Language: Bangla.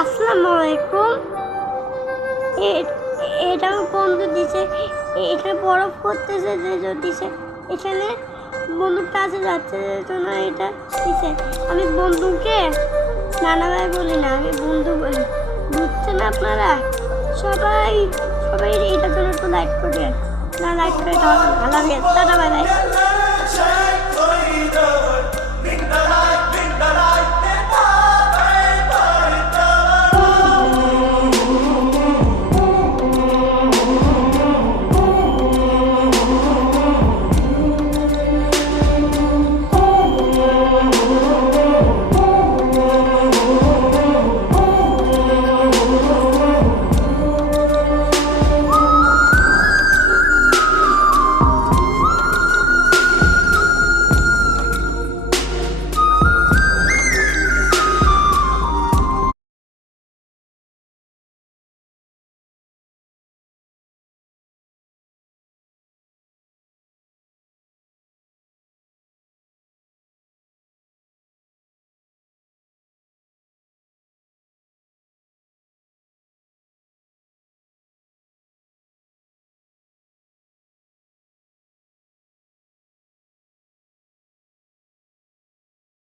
আসসালামু আলাইকুম। এটা আমার বন্ধু দিছে, এটা বরফ করতেছে যে দিছে। এখানে বন্ধুর কাছে যাচ্ছে জন্য এটা দিছে। আমি বন্ধুকে নানা ভাই বলি না, আমি বন্ধু বলি। বুঝছেন আপনারা? সবাই সবাই এটার জন্য একটু লাইক করবেন। না লাইক করে টাটা বাই বাই।